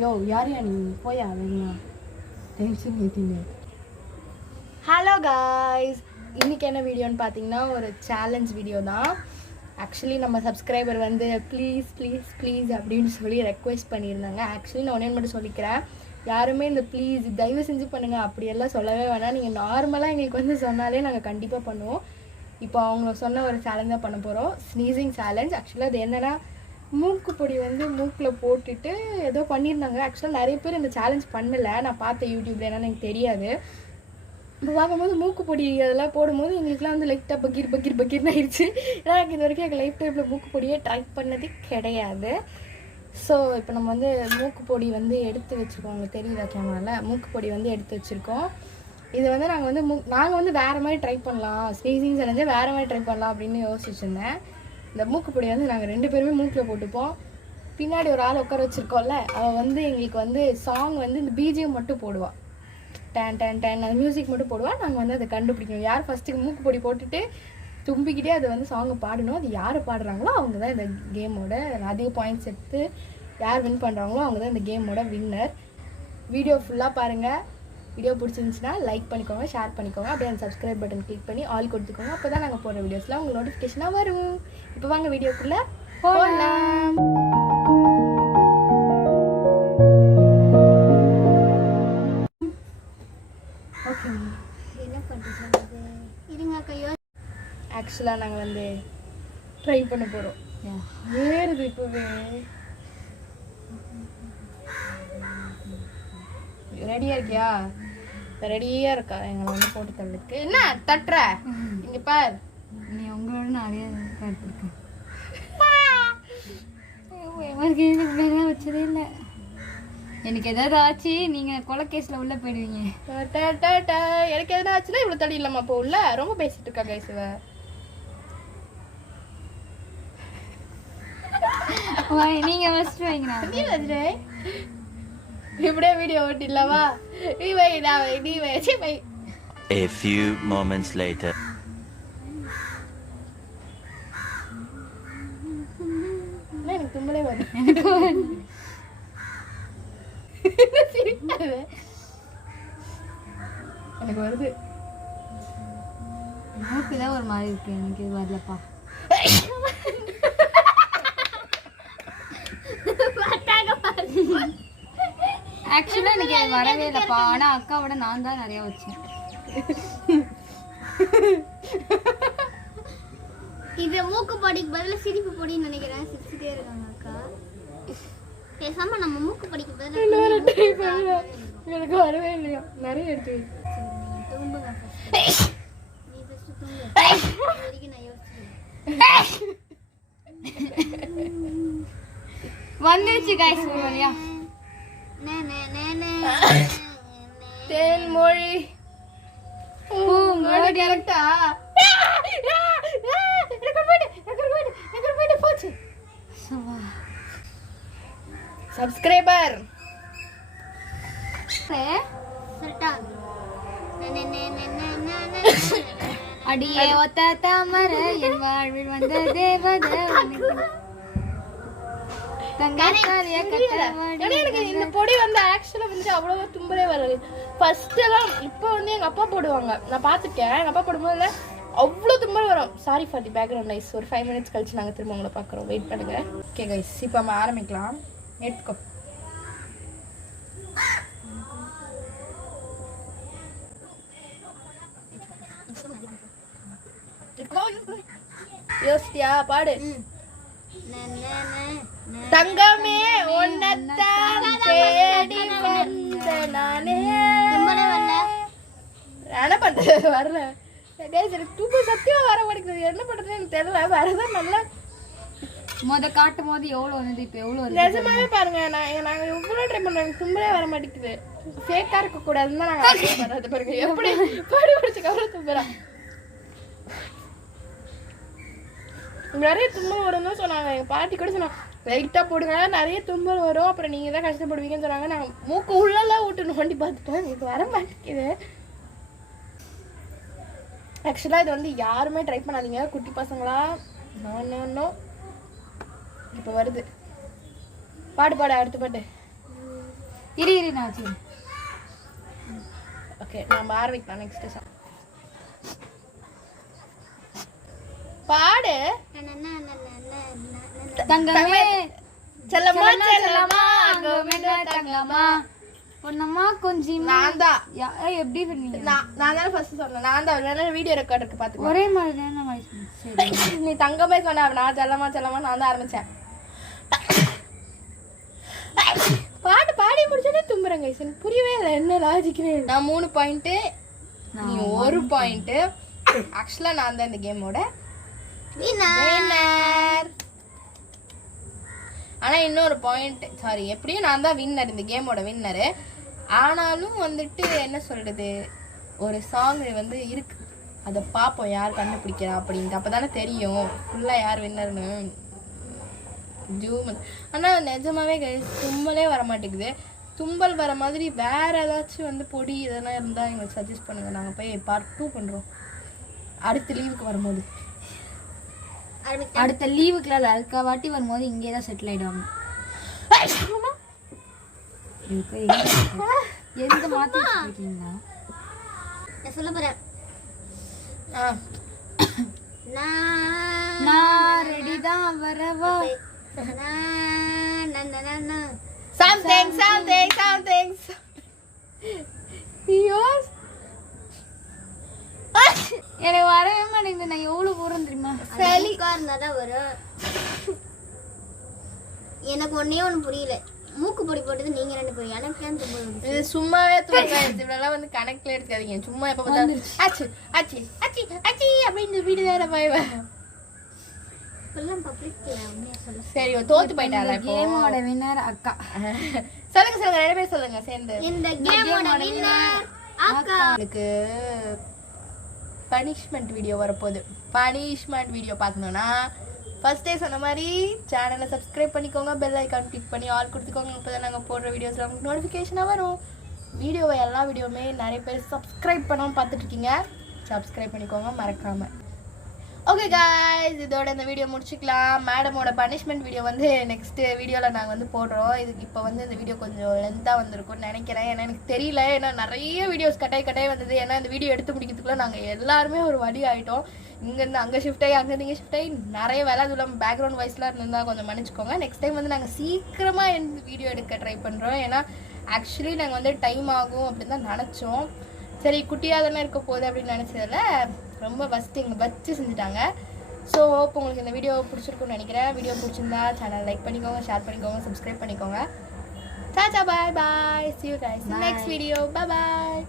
யோ யாரையா நீ போயா வேணுமா டென்ஷன் ஏற்றிங்க. ஹலோ காய்ஸ், இன்றைக்கி என்ன வீடியோன்னு பார்த்தீங்கன்னா ஒரு சேலஞ்ச் வீடியோ தான். ஆக்சுவலி நம்ம சப்ஸ்கிரைபர் வந்து ப்ளீஸ் ப்ளீஸ் ப்ளீஸ் அப்படின்னு சொல்லி ரெக்வெஸ்ட் பண்ணியிருந்தாங்க. ஆக்சுவலி நான் ஒன்றே மட்டும் சொல்லிக்கிறேன், யாருமே இந்த ப்ளீஸ் தயவு செஞ்சு பண்ணுங்கள் அப்படியெல்லாம் சொல்லவே வேணாம். நீங்கள் நார்மலாக எங்களுக்கு வந்து சொன்னாலே நாங்கள் கண்டிப்பாக பண்ணுவோம். இப்போ அவங்க சொன்ன ஒரு சேலஞ்சாக பண்ண போகிறோம், ஸ்னீசிங் சேலஞ்ச். ஆக்சுவலாக அது என்னென்னா, மூக்கு பொடி வந்து மூக்கில் போட்டுட்டு ஏதோ பண்ணியிருந்தாங்க. ஆக்சுவலாக நிறைய பேர் இந்த சேலஞ்ச் பண்ணலை, நான் பார்த்தேன் யூடியூப்பில், என்னன்னு எனக்கு தெரியாது. இப்போ பார்க்கும்போது மூக்கு பொடி அதெல்லாம் போடும்போது எங்களுக்குலாம் வந்து லைட்டாக பக்கீர்னு ஆயிடுச்சு. ஏன்னா எனக்கு இது வரைக்கும் எங்கள் லைஃப் டைமில் மூக்கு பொடியே ட்ரை பண்ணது கிடையாது. ஸோ இப்போ நம்ம வந்து மூக்கு பொடி வந்து எடுத்து வச்சுருக்கோம். உங்களுக்கு தெரியுதா கேமராவில்? மூக்கு பொடி வந்து எடுத்து வச்சுருக்கோம். இது வந்து நாங்கள் வந்து வேறு மாதிரி ட்ரை பண்ணலாம், ஸ்னீசிங் சேலஞ்சே வேறு மாதிரி ட்ரை பண்ணலாம் அப்படின்னு யோசிச்சுருந்தேன். இந்த மூக்கு பொடி வந்து நாங்கள் 2 பேருமே மூக்கில் போட்டுப்போம். பின்னாடி ஒரு ஆள் உட்கார வச்சுருக்கோம்ல, அவள் வந்து எங்களுக்கு வந்து சாங் வந்து இந்த பிஜிஎம் மட்டும் போடுவாள், டேன் டேன் டேன் அந்த மியூசிக் மட்டும் போடுவாள். நாங்கள் வந்து அதை கண்டுபிடிக்கணும். யார் ஃபஸ்ட்டுக்கு மூக்கு பொடி போட்டுட்டு தும்பிக்கிட்டே அதை வந்து சாங்கை பாடணும். அது யார் பாடுறாங்களோ அவங்க தான் இந்த கேமோட அதிக பாயிண்ட்ஸ் எடுத்து யார் வின் பண்ணுறாங்களோ அவங்க தான் இந்த கேமோட வின்னர். வீடியோ ஃபுல்லாக பாருங்கள். வீடியோ பிடிச்சிருந்துச்சுன்னா லைக் பண்ணிக்கோங்க, ஷேர் பண்ணிக்கோங்க, அப்படியே அந்த சப்ஸ்கிரைப் பட்டன் கிளிக் பண்ணி ஆல் கொடுத்துக்கோங்க. அப்போ தான் நாங்கள் போடுற வீடியோஸ்லாம் உங்களுக்கு நோட்டிஃபிகேஷனாக வரும். இப்போ வாங்க வீடியோக்குள்ளே போகலாம். ஓகே, என்ன பண்ணுறது? இருங்க கையோ. ஆக்சுவலாக நாங்கள் வந்து ட்ரை பண்ண போகிறோம். ஏறுது இப்போவே. ரெடியாக இருக்கியா? ரெடியாக இருக்கா? எங்களை வந்து போட்டு தள்ளுக்கு என்ன தட்டுற? இங்கே பார், நீ உங்களோட நிறைய எடுத்துருக்கேன். வச்சதே இல்லை. எனக்கு எதாவது ஆச்சு நீங்கள் கொலை கேஸில் உள்ளே போயிடுவீங்க. எனக்கு எதாவது ஆச்சுன்னா இவ்வளோ தள்ளி இல்லாமல் அப்போ உள்ள ரொம்ப பேசிட்டு இருக்கா கைஸ். நீங்கள் ஃபஸ்ட்டு வைங்கண்ணா. நீ வச்சுட்டு இப்படியே வீடியோ ஓட்டிடலாமா? நீ வை, நான் வை, நீ வை, சரி வை. A few moments later. எனக்கு தும்பலே வரும். எனக்கு வருது. மூக்குதான் ஒரு மாதிரி இருக்கு, எனக்கு இது வரலப்பா. ஆக்சுவலாக எனக்கு அது வரவே இல்லைப்பா, ஆனால் அக்காவோட நான் தான் நிறையா வச்சேன். இது மூக்கு பொடிக்கு பதிலாக சிரிப்பு பொடின்னு நினைக்கிறேன். சிரிச்சுட்டே இருக்காங்க அக்கா. பேசாம நம்ம மூக்கு பொடிக்கு பதிலாக எனக்கு வரவே இல்லையா, நிறைய எடுத்து தூம்புங்க. நீ ஃபர்ஸ்ட் தூங்கு, இது வரைக்கும் நான் யோசிச்சேன். வந்துருச்சு கைஸ் ஒரு வழியா. தேன்மொழி பூங்கொடி கரெக்டா? போச்சு. சப்ஸ்கிரைபர் அடியே ஒத்த தாமர என் வாழ்வில் வந்த தேவதை. எனக்கு இந்த பொடி வந்து ஆக்சுவலாக வந்து அவ்வளோவா தும்பலே வராது. ஃபர்ஸ்ட் எல்லாம் இப்போ வந்து எங்கள் அப்பா போடுவாங்க, நான் பார்த்துருக்கேன். எங்கள் அப்பா போடும்போது அவ்வளோ தும்பல் வரும். Sorry for the background noise. ஒரு 5 minutes கழிச்சு நாங்கள் திரும்ப உங்களை பார்க்குறோம், வெயிட் பண்ணுங்க. ஓகே கைஸ், இப்போ நம்ம ஆரம்பிக்கலாம். எடுத்துக்கோ. யோசித்தியா? பாடு. தங்கமே ஒன்னத்தான் தேடி வந்த நானே. என்ன பண்றது? வரல தூக்கம், சத்தியமா வர மாட்டேங்குது. என்ன பண்றது எனக்கு தெரியல. வரதான் நல்லா காட்டும் போது எவ்வளோ வந்து இப்போ எவ்வளோ நிஜமாவே பாருங்க. நாங்கள் எவ்வளோ ட்ரை பண்ணுறோம், தும்பலே வர மாட்டேங்குது. ஃபேக்காக இருக்கக்கூடாதுன்னு தான் நாங்கள் வர்றது. பாருங்க எப்படி பாடி பிடிச்சிக்க அவ்வளோ தும்புறா. நிறைய தும்பல் வரும்னு தான் சொன்னாங்க. எங்கள் பாட்டி கூட சொன்னாங்க, லைட்டாக போடுங்க, நிறைய தும்பல் வரும், அப்புறம் நீங்கள் தான் கஷ்டப்படுவீங்கன்னு சொன்னாங்க. நாங்கள் மூக்கு உள்ளெல்லாம் விட்டு நோண்டி பார்த்துட்டோம், எனக்கு வர மாட்டேங்குது. ஆக்சுவலாக இது வந்து யாருமே ட்ரை பண்ணாதீங்க, குட்டி பசங்களா. நோ இப்போ வருது. பாடு பாடு, அடுத்த பாட்டு. இரு நான் வச்சு. ஓகே நம்ம ஆரம்பிக்கலாம். நெக்ஸ்ட் சாங் பாடு. தங்கமே செல்லம்மா செல்லம்மா அங்கமே தங்கம்மா பொன்னம்மா கொஞ்சம் நான் தான் எப்படி சொன்னீங்க? நான் தான் ஃபர்ஸ்ட் சொன்னேன். நான் தான் வீடியோ ரெக்கார்ட் இருக்கு பாத்து. ஒரே மாதிரி தான வாய்ஸ். சரி நீ தங்கமே சொன்ன. நான் செல்லம்மா செல்லம்மா நான் தான் ஆரம்பிச்சேன். பாட்டு பாடி முடிச்சோடனே தும்புறேன் கைஸ். எனக்கு புரியவே இல்லை என்ன லாஜிக்னு. நான் 3 பாயிண்ட் நீ 1 பாயிண்ட். ஆக்சுவலா நான் தான் இந்த கேமோட வின்னர். ஆனா இன்னொரு பாயிண்ட் சாரி எப்படியும் நான் தான் வின்னர் இந்த கேமோட வின்னரு. ஆனாலும் வந்துட்டு என்ன சொல்றது ஒரு சாங் வந்து இருக்கு அதை பார்ப்போம் யார் கண்டுபிடிக்கிறா அப்படின்ட்டு. அப்பதானே தெரியும் ஃபுல்லா யார் வின்னர்னு. ஜூம் ஆனா நிஜமாவே தும்மலே வர மாட்டேங்குது. தும்பல் வர மாதிரி வேற ஏதாச்சும் வந்து பொடி எதனா இருந்தா எங்களுக்கு சஜஸ்ட் பண்ணுங்க. நாங்க போய் பார்ட் 2 பண்றோம் அடுத்த லீவுக்கு வரும்போது. அடுத்த லீவுக்குல அதுக்கா வாட்டி வரும்போது இங்கே தான் செட்டில் ஆயிடுவாங்க. எங்க மாத்தி வச்சிருக்கீங்களா? நான் சொல்ல போறேன். நான் ரெடி தான் வரவா. something ஐயோ எனக்கு வரவே மாட்டேங்குது. நான் எவ்வளவு போறேன் தெரியுமா? தான் வரும். எனக்கு ஒண்ணு புரியல. மூக்கு பொடி போட்டது நீங்க 2 பேரும். எனக்கு ஏன் தும்பல்? இது சும்மாவே தும்பல். இதெல்லாம் வந்து கணக்குல எடுக்காதீங்க. சும்மா எப்ப பார்த்தாலும் அச்சி அச்சி அச்சி அச்சி அப்படின்னு வீடு வேற போய்வா. சரி தோத்து போயிட்டாளா? கேமோட வின்னர் அக்கா. சொல்லுங்க 2 பேர் சொல்லுங்க சேர்ந்து. இந்த கேமோட வின்னர் அக்கா. எனக்கு பனிஷ்மெண்ட் வீடியோ வரப்போகுது. பனிஷ்மெண்ட் வீடியோ பார்க்கணுன்னா ஃபர்ஸ்ட் டே சொன்ன மாதிரி சேனலை சப்ஸ்கிரைப் பண்ணிக்கோங்க. பெல் ஐக்கான் கிளிக் பண்ணி ஆல் கொடுத்துக்கோங்க. இப்போ தான் நாங்கள் போடுற வீடியோஸில் உங்களுக்கு நோட்டிஃபிகேஷனாக வரும். எல்லா வீடியோவுமே நிறைய பேர் சப்ஸ்கிரைப் பண்ணாமல் பார்த்துட்ருக்கீங்க. சப்ஸ்கிரைப் பண்ணிக்கோங்க மறக்காமல். ஓகே காய்ஸ் இதோட இந்த வீடியோ முடிச்சுக்கலாம். மேடமோட பனிஷ்மெண்ட் வீடியோ வந்து நெக்ஸ்ட் வீடியோவில் நாங்கள் வந்து போடுறோம். இதுக்கு இப்போ வந்து இந்த வீடியோ கொஞ்சம் லென்த்தாக வந்திருக்கும்னு நினைக்கிறேன். ஏன்னா எனக்கு தெரியல. ஏன்னா நிறைய வீடியோஸ் கட்டாய் வந்தது. ஏன்னா இந்த வீடியோ எடுத்து முடிக்கிறதுக்குள்ள நாங்கள் எல்லாருமே ஒரு வழி ஆகிட்டோம். இங்கேருந்து அங்கே ஷிஃப்ட் ஆகி அங்கேருந்து இங்கே ஷிஃப்ட் ஆகி நிறைய வேலை அதுவும் பேக்ரவுண்ட் வாய்ஸ்லாம் இருந்தால் கொஞ்சம் மன்னிச்சுக்கோங்க. நெக்ஸ்ட் டைம் வந்து நாங்கள் சீக்கிரமாக இந்த வீடியோ எடுக்க ட்ரை பண்ணுறோம். ஏன்னா ஆக்சுவலி நாங்கள் வந்து டைம் ஆகும் அப்படின்னு தான் நினச்சோம். சரி குட்டியாக தானே இருக்க போகுது அப்படின்னு நினச்சதில் ரொம்ப ஃபஸ்ட்டு எங்கள் வச்சு செஞ்சுட்டாங்க. ஸோ இப்போ உங்களுக்கு இந்த வீடியோ பிடிச்சிருக்குன்னு நினைக்கிறேன். வீடியோ பிடிச்சிருந்தா சேனல் லைக் பண்ணிக்கோங்க, ஷேர் பண்ணிக்கோங்க, சப்ஸ்கிரைப் பண்ணிக்கோங்க. டாடா பாய் பாய். See you guys in next video. Bye bye.